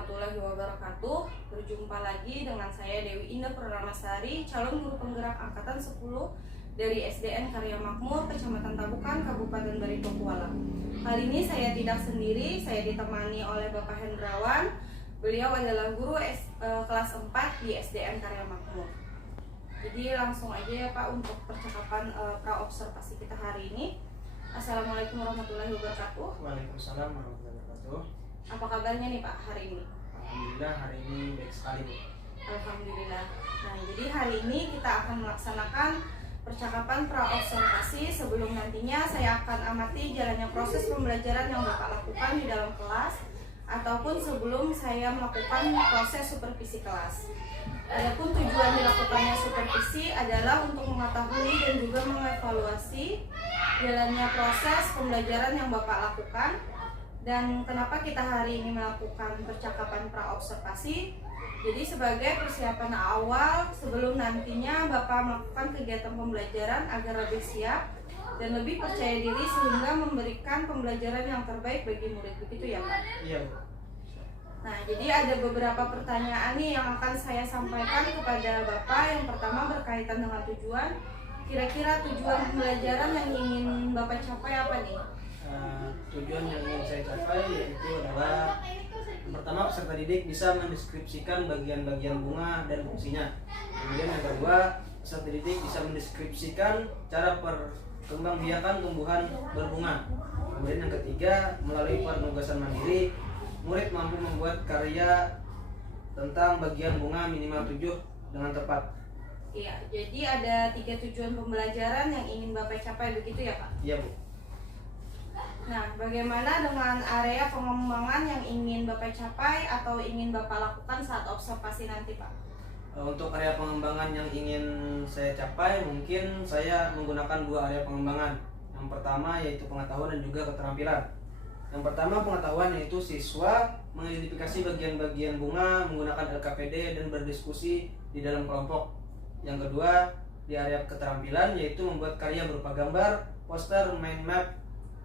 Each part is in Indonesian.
warahmatullahi wabarakatuh. Berjumpa lagi dengan saya Dewi Indah Purnamasari, calon guru penggerak angkatan 10 dari SDN Karya Makmur, Kecamatan Tabukan, Kabupaten Barito Kuala. Kali ini saya tidak sendiri, saya ditemani oleh Bapak Hendrawan. Beliau adalah guru kelas 4 di SDN Karya Makmur. Jadi langsung aja ya Pak untuk percakapan pra-observasi kita hari ini. Assalamualaikum warahmatullahi wabarakatuh. Waalaikumsalam warahmatullahi wabarakatuh. Apa kabarnya nih Pak hari ini? Alhamdulillah hari ini baik sekali Bu. Alhamdulillah. Nah, jadi hari ini kita akan melaksanakan percakapan pra-observasi sebelum nantinya saya akan amati jalannya proses pembelajaran yang Bapak lakukan di dalam kelas ataupun sebelum saya melakukan proses supervisi kelas. Adapun tujuan dilakukannya supervisi adalah untuk mengetahui dan juga mengevaluasi jalannya proses pembelajaran yang Bapak lakukan. Dan kenapa kita hari ini melakukan percakapan pra-observasi? Jadi sebagai persiapan awal sebelum nantinya Bapak melakukan kegiatan pembelajaran agar lebih siap dan lebih percaya diri sehingga memberikan pembelajaran yang terbaik bagi murid. Begitu ya Pak? Iya Bu. Nah, jadi ada beberapa pertanyaan nih yang akan saya sampaikan kepada Bapak. Yang pertama berkaitan dengan tujuan. Kira-kira tujuan pembelajaran yang ingin Bapak capai apa nih? Tujuan yang ingin saya capai yaitu adalah yang pertama peserta didik bisa mendeskripsikan bagian-bagian bunga dan fungsinya. Kemudian yang kedua, peserta didik bisa mendeskripsikan cara perkembangbiakan tumbuhan berbunga. Kemudian yang ketiga, melalui penugasan mandiri, murid mampu membuat karya tentang bagian bunga minimal 7 dengan tepat. Iya, jadi ada 3 tujuan pembelajaran yang ingin Bapak capai, begitu ya Pak? Iya Bu. Nah, bagaimana dengan area pengembangan yang ingin Bapak capai atau ingin Bapak lakukan saat observasi nanti Pak? Untuk area pengembangan yang ingin saya capai, mungkin saya menggunakan 2 area pengembangan. Yang pertama yaitu pengetahuan dan juga keterampilan. Yang pertama pengetahuan, yaitu siswa mengidentifikasi bagian-bagian bunga menggunakan LKPD dan berdiskusi di dalam kelompok. Yang kedua, di area keterampilan yaitu membuat karya berupa gambar, poster, mind map,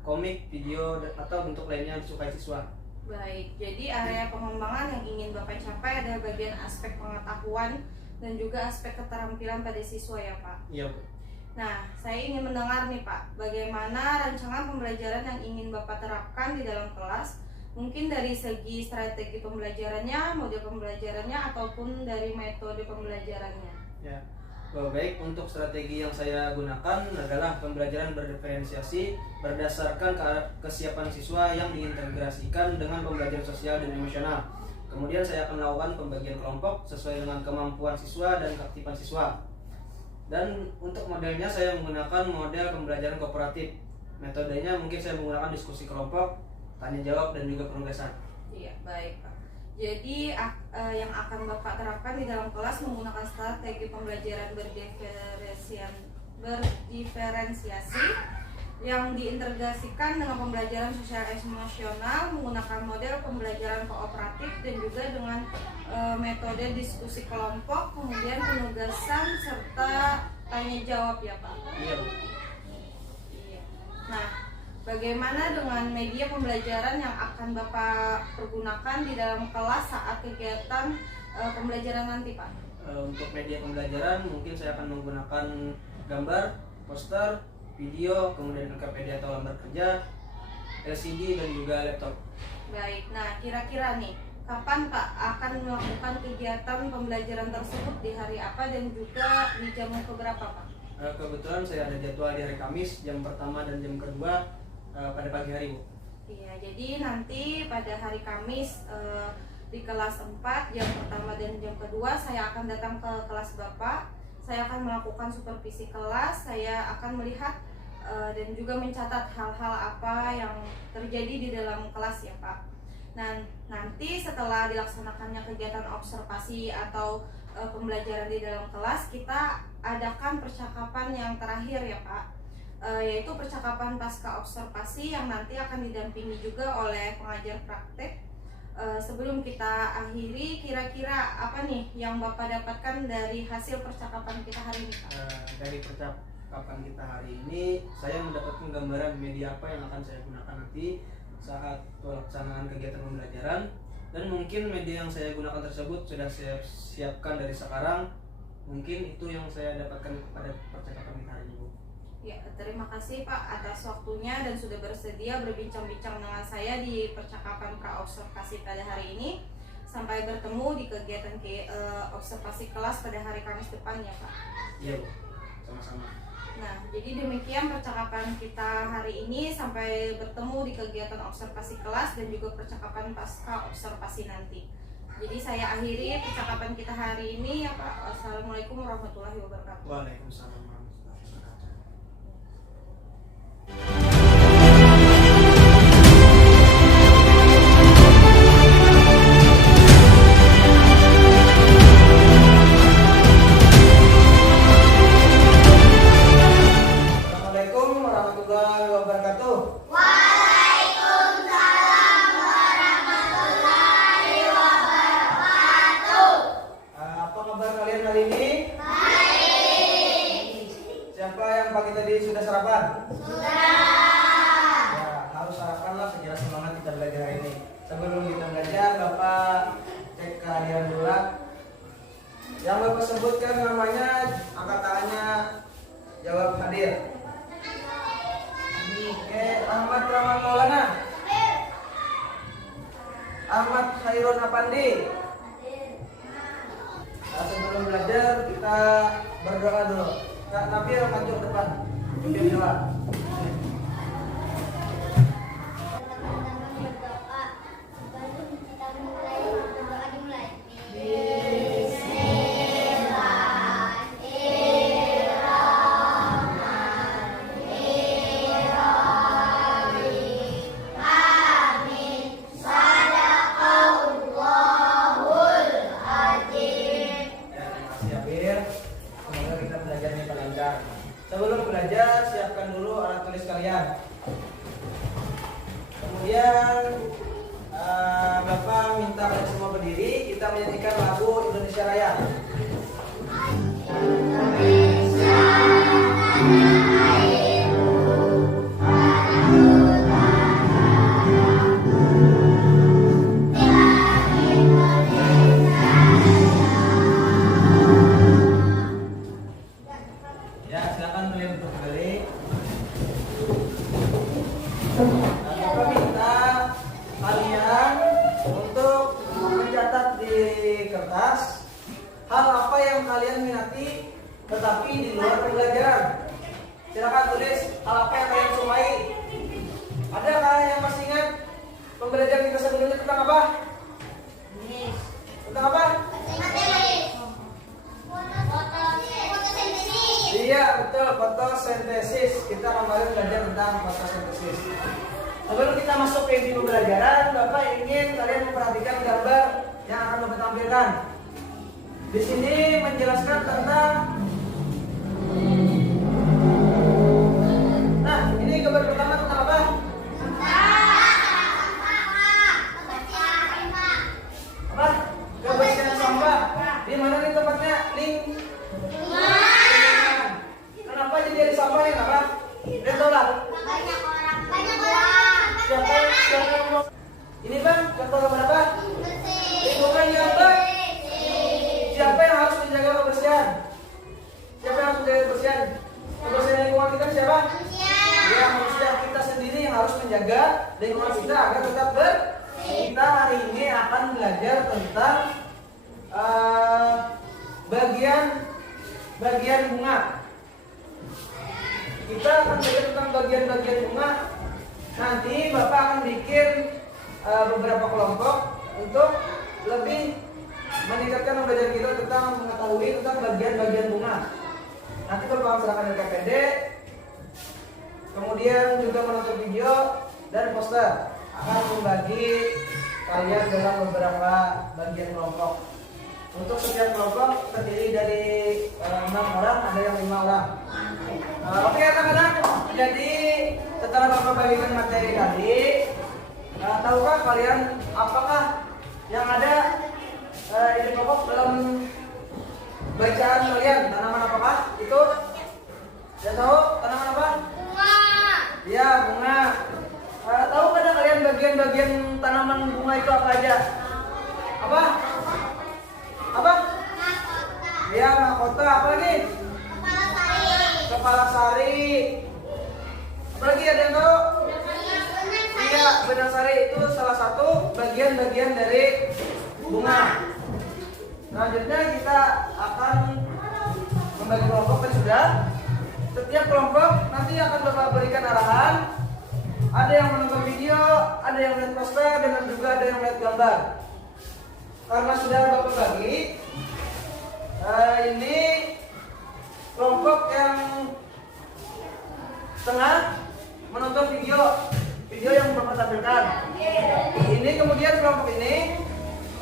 komik, video, atau bentuk lainnya yang disukai siswa. Baik, jadi area pengembangan yang ingin Bapak capai adalah bagian aspek pengetahuan dan juga aspek keterampilan pada siswa ya Pak? Iya Bu. Nah, saya ingin mendengar nih Pak, bagaimana rancangan pembelajaran yang ingin Bapak terapkan di dalam kelas, mungkin dari segi strategi pembelajarannya, model pembelajarannya, ataupun dari metode pembelajarannya. Ya, baik, untuk strategi yang saya gunakan adalah pembelajaran berdiferensiasi berdasarkan kesiapan siswa yang diintegrasikan dengan pembelajaran sosial dan emosional. Kemudian saya akan melakukan pembagian kelompok sesuai dengan kemampuan siswa dan keaktifan siswa. Dan untuk modelnya saya menggunakan model pembelajaran kooperatif. Metodenya mungkin saya menggunakan diskusi kelompok, tanya jawab, dan juga penugasan. Iya, baik Pak. Jadi yang akan Bapak terapkan di dalam kelas menggunakan strategi pembelajaran berdiferensiasi yang diintegrasikan dengan pembelajaran sosial emosional, menggunakan model pembelajaran kooperatif dan juga dengan metode diskusi kelompok, kemudian penugasan serta tanya jawab ya Pak. Iya Bu. Iya. Nah, bagaimana dengan media pembelajaran yang akan Bapak pergunakan di dalam kelas saat kegiatan pembelajaran nanti Pak? Untuk media pembelajaran mungkin saya akan menggunakan gambar, poster, video, kemudian LKPD atau lembar kerja, LCD, dan juga laptop. Baik, nah kira-kira nih, kapan Pak akan melakukan kegiatan pembelajaran tersebut, di hari apa dan juga di jam keberapa Pak? Kebetulan saya ada jadwal di hari Kamis, jam pertama dan jam kedua pada pagi hari Bu. Iya, jadi nanti pada hari Kamis di kelas 4 jam pertama dan jam kedua saya akan datang ke kelas Bapak. Saya akan melakukan supervisi kelas, saya akan melihat dan juga mencatat hal-hal apa yang terjadi di dalam kelas ya Pak. Nah, nanti setelah dilaksanakannya kegiatan observasi atau pembelajaran di dalam kelas, kita adakan percakapan yang terakhir ya Pak, yaitu percakapan pasca observasi yang nanti akan didampingi juga oleh pengajar praktek. Sebelum kita akhiri, kira-kira apa nih yang Bapak dapatkan dari hasil percakapan kita hari ini Pak? Dari percakapan kita hari ini, saya mendapatkan gambaran media apa yang akan saya gunakan nanti saat pelaksanaan kegiatan pembelajaran. Dan mungkin media yang saya gunakan tersebut sudah saya siapkan dari sekarang. Mungkin itu yang saya dapatkan pada percakapan kita hari ini, Bu. Ya, terima kasih Pak atas waktunya dan sudah bersedia berbincang-bincang dengan saya di percakapan praobservasi pada hari ini. Sampai bertemu di kegiatan observasi kelas pada hari Kamis depan ya Pak. Iya, Bu. Sama-sama. Nah, jadi demikian percakapan kita hari ini. Sampai bertemu di kegiatan observasi kelas dan juga percakapan pasca observasi nanti. Jadi saya akhiri percakapan kita hari ini ya Pak. Wassalamualaikum warahmatullahi wabarakatuh. Waalaikumsalam warahmatullahi wabarakatuh. Assalamualaikum warahmatullahi wabarakatuh. Apa kabar kalian hari ini? Siapa yang pagi tadi sudah sarapan? Ya, harus sarapan lah secara semangat kita belajar hari ini. Sebelum kita belajar, Bapak cek kehadiran dulu. Yang Bapak sebutkan namanya, angkat tangannya, jawab hadir. Oke, Ahmad Rahman Maulana. Ahmad Khairun Apandi. Nah, sebelum belajar kita berdoa dulu. Kak Nabil maju ke depan. Pimpin doa. Semoga kita belajarnya lancar. Sebelum belajar, siapkan dulu alat tulis kalian. Kemudian Bapak minta kalian semua berdiri. Kita menyanyikan lagu Indonesia Raya. Ya, silakan kalian untuk berdiri. Bapak minta kalian untuk mencatat di kertas hal apa yang kalian minati tetapi di luar pembelajaran. Silakan tulis hal apa yang kalian sukai. Adakah yang masih ingat pembelajaran kita sebelumnya tentang apa? Tentang apa? Iya, betul, fotosintesis. Kita kemarin belajar tentang fotosintesis. Sebelum kita masuk ke inti pembelajaran, Bapak ingin kalian memperhatikan gambar yang akan Bapak tampilkan. Di sini menjelaskan tentang. Nah, ini gambar pertama tentang apa? Apa? Kebersihan sampah. Di mana nih tempatnya? Link. Kenapa jadi ada sampah ya, apa? Lihat tahu lah. Siapa yang mau? Ini Bang, contoh gambar apa? Lingkungan yang baik. Siapa yang harus menjaga kebersihan? Siapa yang harus menjaga kebersihan? Kebersihan lingkungan kita siapa? Ya, manusia. Kita sendiri yang harus menjaga lingkungan kita agar tetap bersih. Kita hari ini akan belajar tentang bagian bunga. Kita akan belajar tentang bagian-bagian bunga. Nanti Bapak akan bikin beberapa kelompok untuk lebih meningkatkan pembelajaran kita tentang mengetahui tentang bagian-bagian bunga. Nanti Bapak akan serahkan LKPD, kemudian juga menonton video dan poster. Akan membagi kalian dalam beberapa bagian kelompok. Untuk setiap kelompok terdiri dari 6 orang, ada yang 5 orang. Oke anak-anak, jadi setelah Bapak bagikan materi tadi, tahukah kalian apakah yang ada di kelompok dalam bacaan kalian? Tanaman apakah itu? Sudah tahu tanaman apa? Bunga. Ya, bunga. Tahu pada kalian bagian-bagian tanaman bunga itu apa aja? Apa? Apa? Ya, mahkota. Apa lagi? Kepala sari. Apa lagi ada yang tahu? Iya, benang sari itu salah satu bagian-bagian dari bunga. Selanjutnya kita akan membagi kelompok kan sudah. Setiap kelompok nanti akan Bapak berikan arahan. Ada yang menonton video, ada yang melihat poster, dan juga ada yang melihat gambar. Karena sudah Bapak bagi, ini kelompok yang tengah menonton video yang Bapak tampilkan. Ini kemudian kelompok ini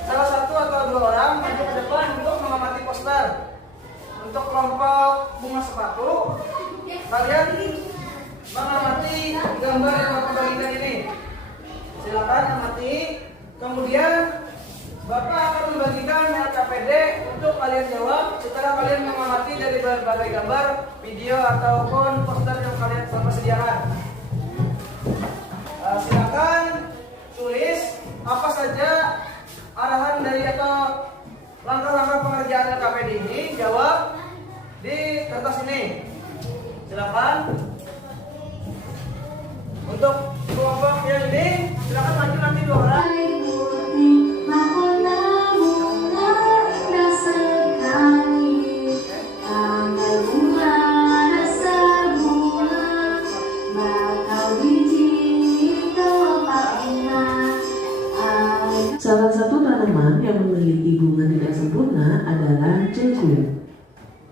salah satu atau dua orang maju ke depan untuk mengamati poster. Untuk kelompok bunga sepatu, kalian mengamati gambar yang Bapak bagikan ini. Silakan amati. Kemudian Bapak akan membagikan LKPD untuk kalian jawab setelah kalian mengamati dari berbagai gambar, video ataupun poster yang kalian Bapak sediakan. Silakan tulis apa saja arahan dari atau langkah-langkah pengerjaan LKPD ini, jawab di kertas ini. Silakan. Untuk kelompok yang ini, silakan maju nanti dua orang. Salah satu tanaman yang memiliki bunga tidak sempurna adalah cengkeh.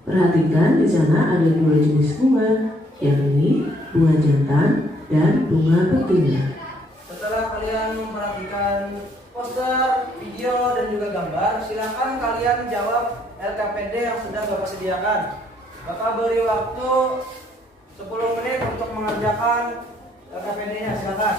Perhatikan di sana ada dua jenis bunga, yakni bunga jantan dan bunga betina. Setelah kalian memperhatikan poster, video, dan juga gambar, silakan kalian jawab LKPD yang sudah Bapak sediakan. Bapak beri waktu 10 menit untuk mengerjakan LKPD-nya. Silakan.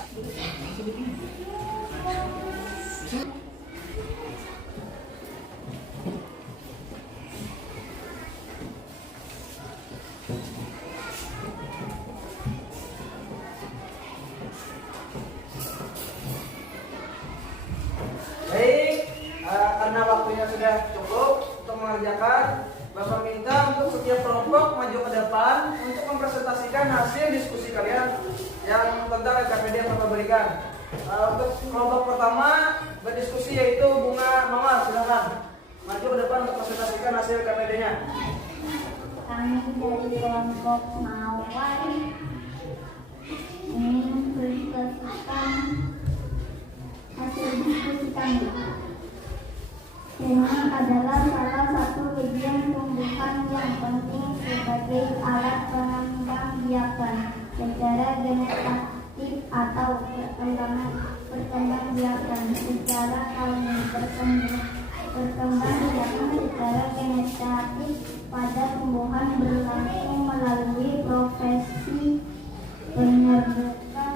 Baik, karena waktunya sudah cukup untuk mengerjakan, Bapak minta untuk setiap kelompok maju ke depan untuk mempresentasikan hasil diskusi kalian yang tentang LKPD yang Bapak berikan. Untuk kelompok pertama berdiskusi yaitu bunga mawar. Silakan maju ke depan untuk presentasikan hasil LKPD-nya. Kami dari kelompok mawar ingin mempresentasikan hasil diskusi kami. Tema adalah salah satu bagian tumbuhan yang penting sebagai alat penambang biakan secara genetatif atau perkembang biakan secara alami. Perkembang biakan secara genetatif pada tumbuhan berlangsung melalui prosesi penyerbukan.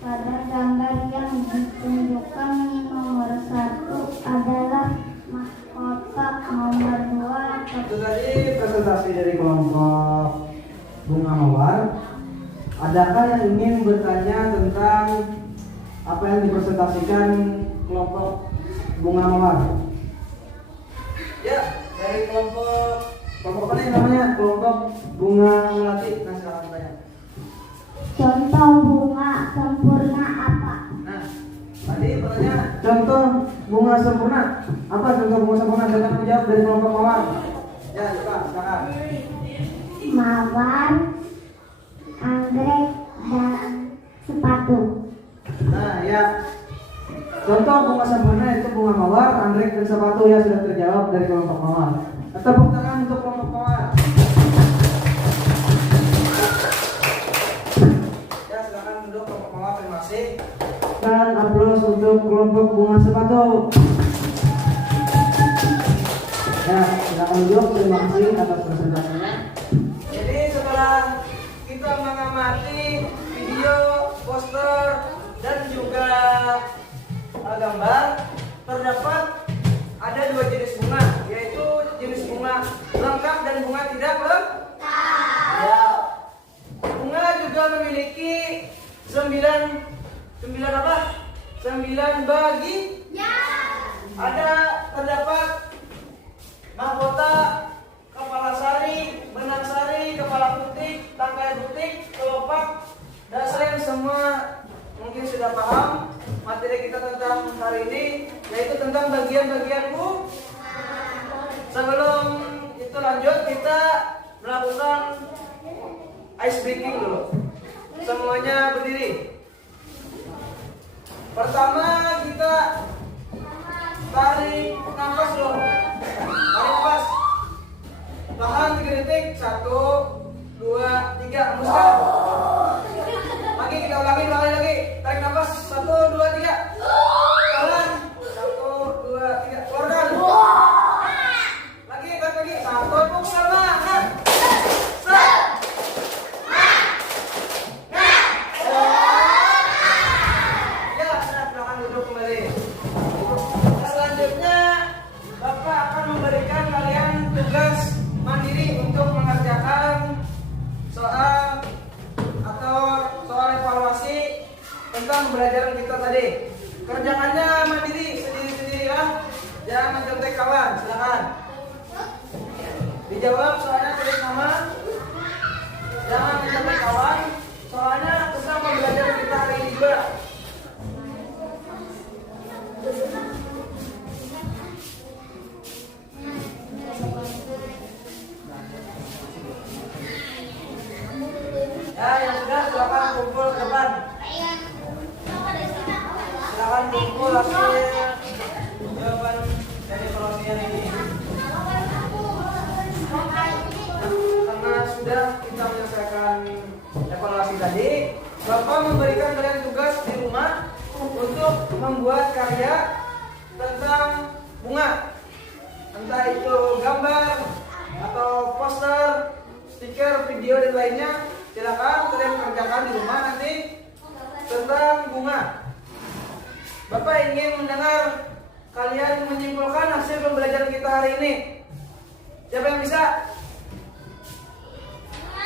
Pada gambar yang ditunjukkan, nomor 1 adalah mahkota, nomor 2 Itu tadi presentasi dari kelompok bunga mawar. Adakah yang ingin bertanya tentang apa yang dipresentasikan kelompok bunga mawar? Ya, dari kelompok apa nih namanya? Kelompok bunga melati. Nah, silakan bertanya. contoh bunga sempurna apa? Nah, tadi pertanyaan contoh bunga sempurna. Apa contoh bunga sempurna? Silakan menjawab dari kelompok mawar. Ya, coba silakan. Mawar, anggrek, dan sepatu. Nah, ya. Contoh bunga sempurna itu bunga mawar, anggrek, dan sepatu. Ya, sudah terjawab dari kelompok mawar. Tepuk tangan untuk kelompok mawar. Ya, silakan duduk kelompok mawar. Terima kasih. Dan aplaus untuk kelompok bunga sepatu. Ya, silakan duduk. Terima kasih atas presentasinya. Jadi setelah kita mengamati video, poster, dan juga gambar, terdapat ada dua jenis bunga, yaitu jenis bunga lengkap dan bunga tidak lengkap. Ya. Bunga juga memiliki 9 apa? 9 bagian. terdapat mahkota, kepala sari, benang sari, kepala butik, tangkai butik, kelopak, dasar semua mungkin sudah paham materi kita tentang hari ini, yaitu tentang bagian-bagian bu. Sebelum itu lanjut, kita melakukan ice breaking dulu. Semuanya berdiri. Pertama kita tarik nafas dulu. Tarik nafas. Tahan 3 detik. 1, 2, 3. Hembuskan. Lagi kita ulangi lagi. Tarik nafas. 1, 2, 3. Tahan. 1, 2, 3. Keluarkan. Lagi, tarik lagi. 1, pukul banget. Selanjutnya Bapak akan memberikan kalian tugas mandiri untuk mengerjakan soal atau soal evaluasi tentang pembelajaran kita tadi. Kerjaannya mandiri, sendiri-sendiri ya. Jangan mencontek kawan, silakan. Dijawab soalnya tulis nama. Jangan mencontek kawan, soalnya tentang pembelajaran kita hari ini juga. Ya, yang sudah silakan kumpul ke depan. Silakan kumpul hasil jawaban dari evaluasian ini. Karena sudah kita menyelesaikan evaluasi tadi, Bapak memberikan kalian tugas di rumah untuk membuat karya tentang bunga, entah itu gambar atau poster, stiker, video dan lainnya. Silakan kalian kerjakan di rumah nanti tentang bunga. Bapak ingin mendengar kalian menyimpulkan hasil pembelajaran kita hari ini. Siapa yang bisa?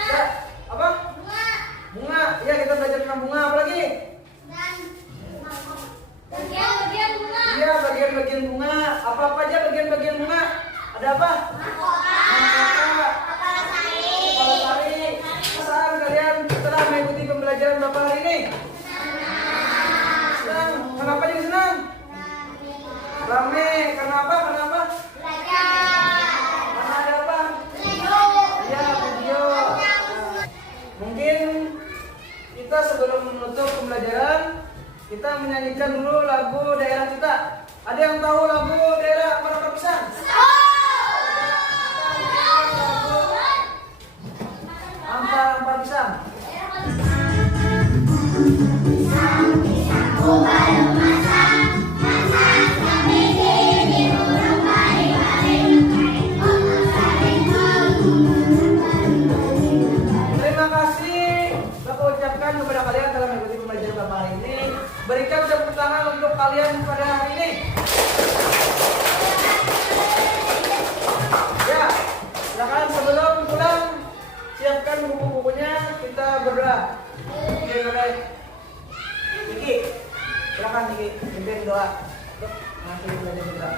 Ya, apa? Bunga. Ya, kita belajar tentang bunga. Apa lagi? Bagian-bagian bunga. Iya, bagian-bagian bunga. Apa-apa aja bagian-bagian bunga? Ada apa? Mahkota. Kepala sari. Perasaan kalian setelah mengikuti pembelajaran Bapak hari ini? Senang. Kenapa jadi senang? Rame. Kenapa? Kenapa? Mana ada apa? Iya, video. Mungkin kita sebelum menutup pembelajaran, kita menyanyikan dulu lagu daerah kita. Ada yang tahu lagu daerah Ampar Pisang? Ampar Pisang. Terima kasih Bapak ucapkan kepada kalian dalam mengikuti pembelajaran Bapak hari ini. Berikan tepuk tangan untuk kalian pada hari ini. Ya, silakan sebelum pulang siapkan buku-bukunya, kita berdoa. Oke, baik. Niki, silakan Niki, pimpin doa untuk mengakhiri pembelajaran kita.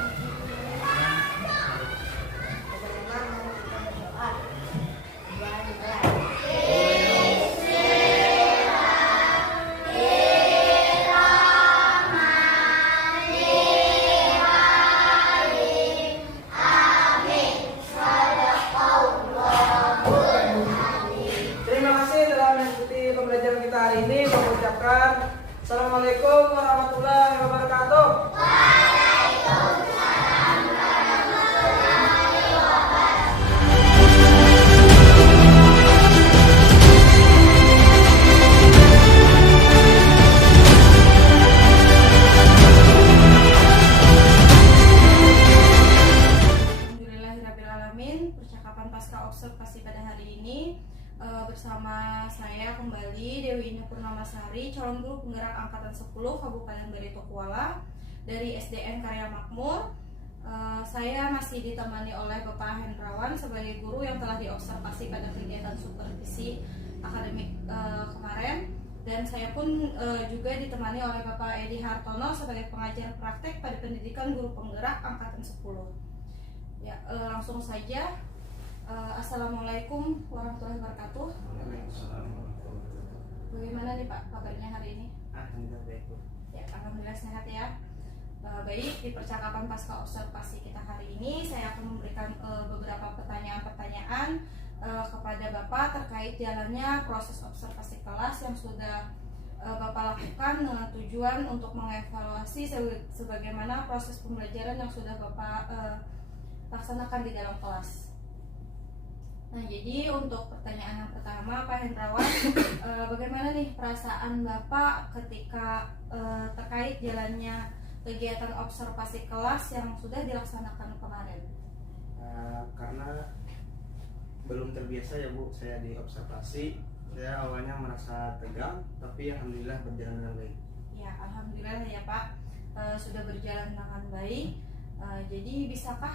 Terima kasih telah mengikuti pembelajaran kita hari ini. Saya ucapkan Assalamualaikum warahmatullahi wabarakatuh. Alhamdulillahirrahmanirrahim. Percakapan pasca observasi pada hari ini bersama saya kembali Dewi Ina Purnamasari, calon guru penggerak angkatan 10 Kabupaten Barito Kuala dari SDN Karya Makmur. Saya masih ditemani oleh Bapak Hendrawan sebagai guru yang telah diobservasi pada kegiatan supervisi akademik kemarin. Dan saya pun juga ditemani oleh Bapak Edi Hartono sebagai pengajar praktek pada pendidikan guru penggerak angkatan 10. Ya, langsung saja. Assalamualaikum warahmatullahi wabarakatuh. Bagaimana nih Pak kabarnya hari ini? Alhamdulillah baik, Bu. Ya, alhamdulillah sehat ya. Baik, di percakapan pasca observasi kita hari ini saya akan memberikan beberapa pertanyaan-pertanyaan kepada Bapak terkait jalannya proses observasi kelas yang sudah Bapak lakukan dengan tujuan untuk mengevaluasi sebagaimana proses pembelajaran yang sudah Bapak laksanakan di dalam kelas. Nah, jadi untuk pertanyaan yang pertama, Pak Hendrawan, bagaimana nih perasaan Bapak ketika terkait jalannya kegiatan observasi kelas yang sudah dilaksanakan kemarin? Karena belum terbiasa ya Bu, saya di observasi. Saya awalnya merasa tegang, tapi alhamdulillah berjalan dengan baik. Ya, alhamdulillah ya Pak, sudah berjalan dengan baik. Jadi bisakah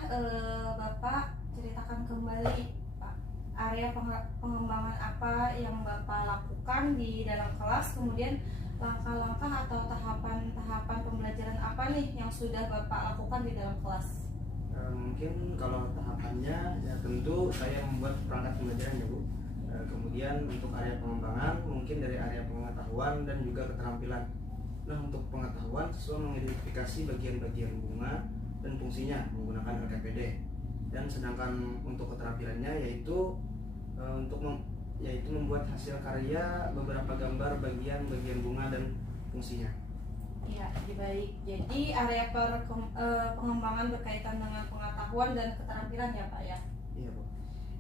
Bapak ceritakan kembali Pak, area pengembangan apa yang Bapak lakukan di dalam kelas, kemudian langkah-langkah atau tahapan-tahapan pembelajaran apa nih yang sudah Bapak lakukan di dalam kelas? Mungkin kalau tahapannya ya tentu saya membuat perangkat pembelajaran ya Bu. Kemudian untuk area pengembangan mungkin dari area pengetahuan dan juga keterampilan. Nah, untuk pengetahuan siswa mengidentifikasi bagian-bagian bunga dan fungsinya menggunakan LKPD. Dan sedangkan untuk keterampilannya yaitu yaitu membuat hasil karya beberapa gambar bagian-bagian bunga dan fungsinya. Ya, baik. Jadi area pengembangan berkaitan dengan pengetahuan dan keterampilan ya Pak ya? Iya Bu.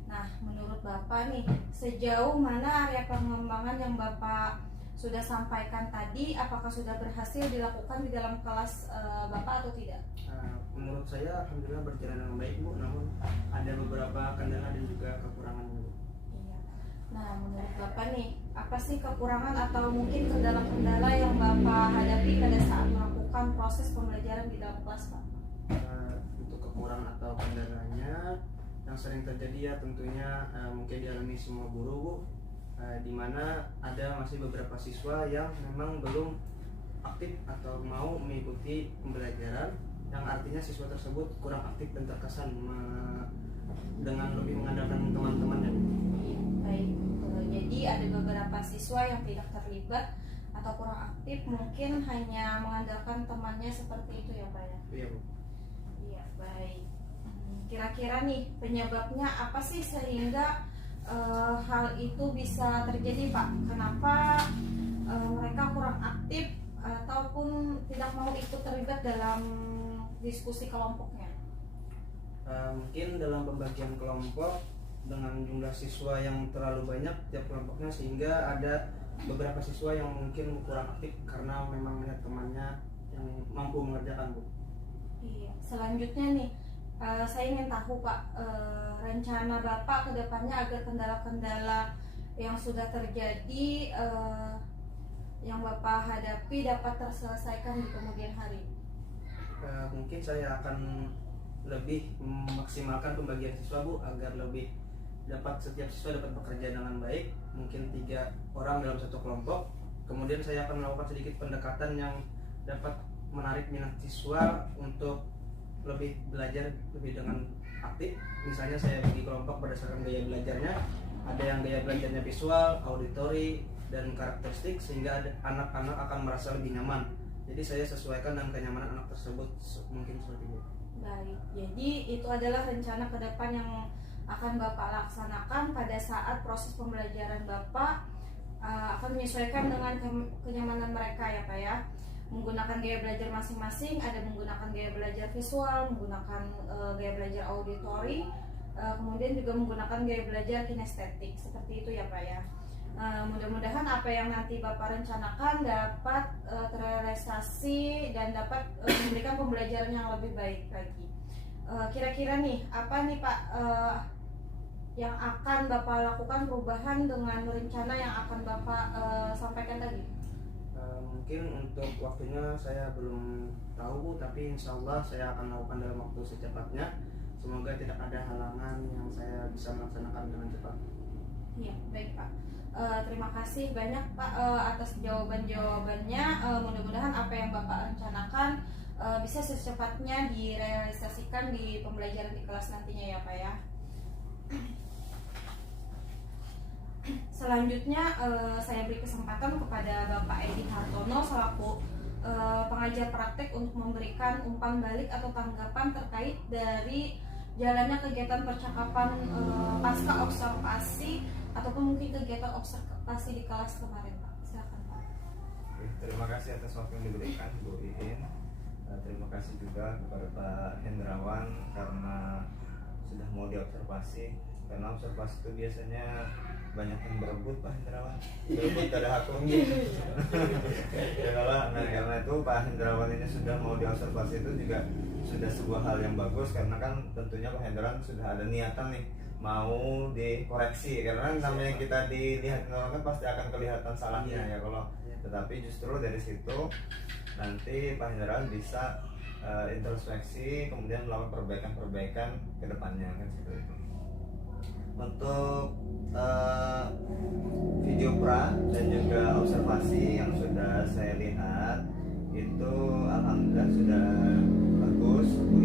Nah, menurut Bapak nih, sejauh mana area pengembangan yang Bapak sudah sampaikan tadi, apakah sudah berhasil dilakukan di dalam kelas Bapak atau tidak? Menurut saya alhamdulillah berjalan dengan baik Bu, namun ada beberapa kendala dan juga kekurangan Bu. Iya. Nah, menurut Bapak nih, apa sih kekurangan atau mungkin kendala-kendala yang Bapak hadapi pada saat melakukan proses pembelajaran di dalam kelas Pak? Untuk kekurangan atau kendalanya yang sering terjadi ya tentunya mungkin dialami semua guru Bu, di mana ada masih beberapa siswa yang memang belum aktif atau mau mengikuti pembelajaran, yang artinya siswa tersebut kurang aktif dan terkesan dengan lebih mengandalkan teman-temannya. Baik, jadi ada beberapa siswa yang tidak terlibat atau kurang aktif, mungkin hanya mengandalkan temannya seperti itu ya Pak ya? Iya Bu. Iya, baik. Kira-kira nih penyebabnya apa sih sehingga hal itu bisa terjadi Pak? Kenapa mereka kurang aktif ataupun tidak mau ikut terlibat dalam diskusi kelompoknya? Mungkin dalam pembagian kelompok dengan jumlah siswa yang terlalu banyak tiap kelompoknya, sehingga ada beberapa siswa yang mungkin kurang aktif karena memang melihat temannya yang mampu mengerjakan Bu. Iya. Selanjutnya nih, saya ingin tahu Pak, rencana Bapak ke depannya agar kendala-kendala yang sudah terjadi yang Bapak hadapi dapat terselesaikan di kemudian hari. Mungkin saya akan lebih memaksimalkan pembagian siswa Bu, agar lebih setiap siswa dapat bekerja dengan baik, mungkin 3 orang dalam satu kelompok. Kemudian saya akan melakukan sedikit pendekatan yang dapat menarik minat siswa untuk lebih belajar lebih dengan aktif. Misalnya saya bagi kelompok berdasarkan gaya belajarnya, ada yang gaya belajarnya visual, auditori, dan karakteristik, sehingga anak-anak akan merasa lebih nyaman. Jadi saya sesuaikan dengan kenyamanan anak tersebut, mungkin seperti itu. Baik, jadi itu adalah rencana ke depan yang akan Bapak laksanakan pada saat proses pembelajaran Bapak akan menyesuaikan dengan kenyamanan mereka ya Pak ya. Menggunakan gaya belajar masing-masing, ada menggunakan gaya belajar visual, menggunakan gaya belajar auditori, kemudian juga menggunakan gaya belajar kinestetik, seperti itu ya Pak ya. Mudah-mudahan apa yang nanti Bapak rencanakan dapat terrealisasi dan dapat memberikan pembelajaran yang lebih baik lagi. Kira-kira nih, apa nih Pak yang akan Bapak lakukan perubahan dengan rencana yang akan Bapak sampaikan tadi? Mungkin untuk waktunya saya belum tahu Bu, tapi insya Allah saya akan lakukan dalam waktu secepatnya. Semoga tidak ada halangan yang saya bisa melaksanakan dengan cepat. Iya, baik Pak. Terima kasih banyak Pak atas jawaban-jawabannya. Mudah-mudahan apa yang Bapak rencanakan bisa secepatnya direalisasikan di pembelajaran di kelas nantinya ya Pak ya. Selanjutnya saya beri kesempatan kepada Bapak Edi Hartono selaku pengajar praktek untuk memberikan umpan balik atau tanggapan terkait dari jalannya kegiatan percakapan pasca observasi ataupun mungkin kegiatan observasi di kelas kemarin Pak. Silakan Pak. Terima kasih atas waktu yang diberikan Bu Iin. Terima kasih juga kepada Pak Hendrawan karena sudah mau diobservasi. Karena observasi itu biasanya banyak yang berebut Pak Hendrawan, berebut ada aku karena itu Pak Hendrawan ini sudah mau diobservasi itu juga sudah sebuah hal yang bagus, karena kan tentunya Pak Hendrawan sudah ada niatan nih mau dikoreksi, karena namanya kita dilihat orang kan pasti akan kelihatan salahnya ya kalau tetapi justru dari situ nanti Pak Hendrawan bisa introspeksi kemudian melakukan perbaikan ke depannya kan seperti itu. Untuk video pra dan juga observasi yang sudah saya lihat itu alhamdulillah sudah bagus. Bu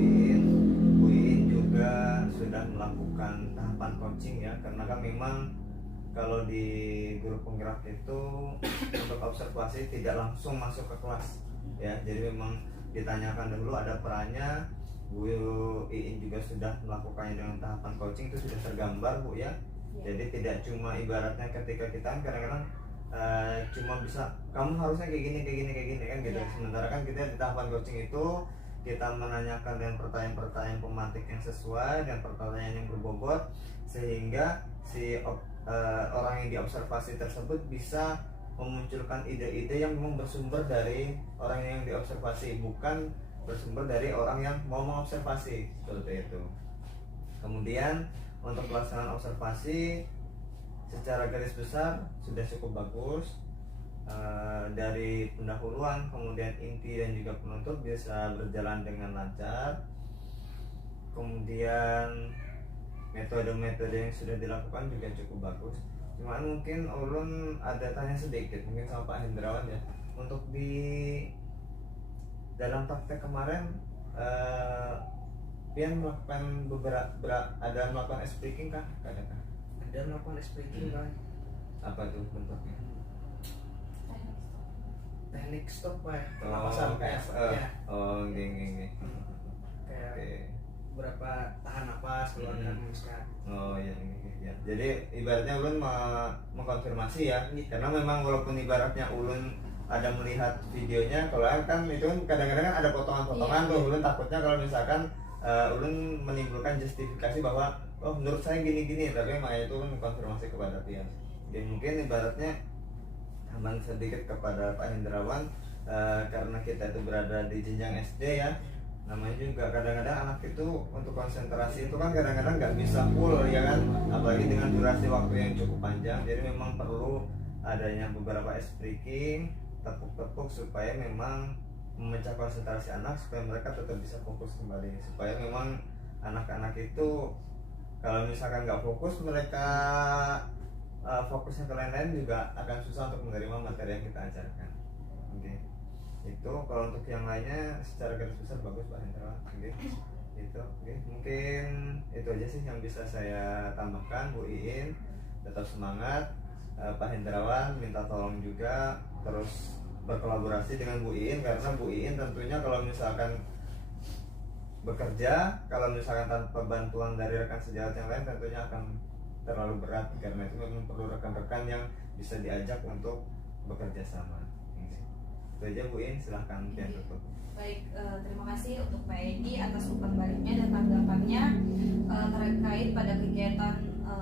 Iin juga sudah melakukan tahapan coaching ya, karena kan memang kalau di guru penggerak itu untuk observasi tidak langsung masuk ke kelas ya, jadi memang ditanyakan dulu ada perannya. Bu Iin juga sudah melakukannya dengan tahapan coaching, itu sudah tergambar Bu ya. Jadi tidak cuma ibaratnya ketika kita kadang-kadang cuma bisa kamu harusnya kayak gini kan gitu. Sementara kan kita di tahapan coaching itu kita menanyakan dengan pertanyaan-pertanyaan pemantik yang sesuai dan pertanyaan yang berbobot, sehingga si orang yang diobservasi tersebut bisa memunculkan ide-ide yang memang bersumber dari orang yang diobservasi, bukan bersumber dari orang yang mau mengobservasi, seperti itu. Kemudian untuk pelaksanaan observasi secara garis besar sudah cukup bagus. Dari pendahuluan, kemudian inti dan juga penutup bisa berjalan dengan lancar. Kemudian metode-metode yang sudah dilakukan juga cukup bagus. Cuman mungkin ulun ada tanya sedikit mungkin sama Pak Hendrawan ya, untuk di dalam praktek kemarin Pian melakukan ada melakukan speaking kah? Ada melakukan speaking kan? Apa tuh bentuknya? Teknik stop Pak. Oh, Napasan kayak ya. Oh, gini. Kayak berapa tahan napas kalau ada memutuskan. Oh iya. Jadi ibaratnya ulun mengkonfirmasi ya, karena memang walaupun ibaratnya ulun ada melihat videonya, kalau kan itu kadang-kadang kan ada potongan-potongan tuh, ulun takutnya kalau misalkan ulun menimbulkan justifikasi bahwa oh menurut saya gini-gini, tapi memang itu mengkonfirmasi kepada Pian. Jadi mungkin ibaratnya tambahan sedikit kepada Pak Hendrawan, karena kita itu berada di jenjang SD ya, namanya juga kadang-kadang anak itu untuk konsentrasi itu kan kadang-kadang nggak bisa full ya kan, apalagi dengan durasi waktu yang cukup panjang. Jadi memang perlu adanya beberapa speaking, tepuk-tepuk supaya memang memecah konsentrasi anak, supaya mereka tetap bisa fokus kembali, supaya memang anak-anak itu kalau misalkan nggak fokus, mereka fokusnya ke lain-lain juga akan susah untuk menerima materi yang kita ajarkan. Oke. Itu kalau untuk yang lainnya secara garis besar bagus Pak Hendrawan. Itu mungkin itu aja sih yang bisa saya tambahkan. Bu Iin tetap semangat, Pak Hendrawan minta tolong juga terus berkolaborasi dengan Bu Iin, karena Bu Iin tentunya kalau misalkan bekerja, kalau misalkan tanpa bantuan dari rekan sejawat yang lain tentunya akan terlalu berat, karena itu memang perlu rekan-rekan yang bisa diajak untuk bekerja sama. Itu aja Bu Iin, silahkan Pian tutup. Baik, terima kasih untuk Pak Edi atas umpan baliknya dan tanggapannya terkait pada kegiatan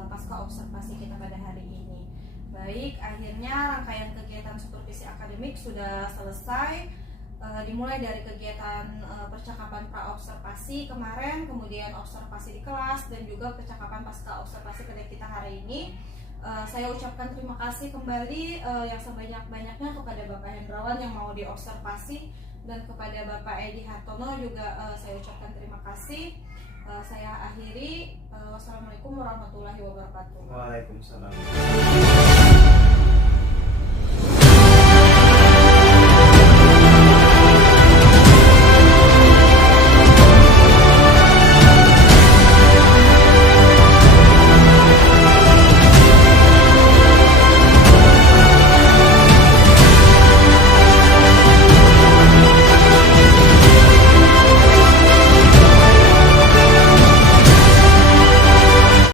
pasca observasi kita pada hari ini. Baik, akhirnya rangkaian kegiatan supervisi akademik sudah selesai. Dimulai dari kegiatan percakapan pra-observasi kemarin, kemudian observasi di kelas, dan juga percakapan pasca observasi pada kita hari ini. Saya ucapkan terima kasih kembali yang sebanyak-banyaknya kepada Bapak Hendrawan yang mau diobservasi, dan kepada Bapak Edi Hartono juga saya ucapkan terima kasih. Saya akhiri. Wassalamualaikum warahmatullahi wabarakatuh. Waalaikumsalam.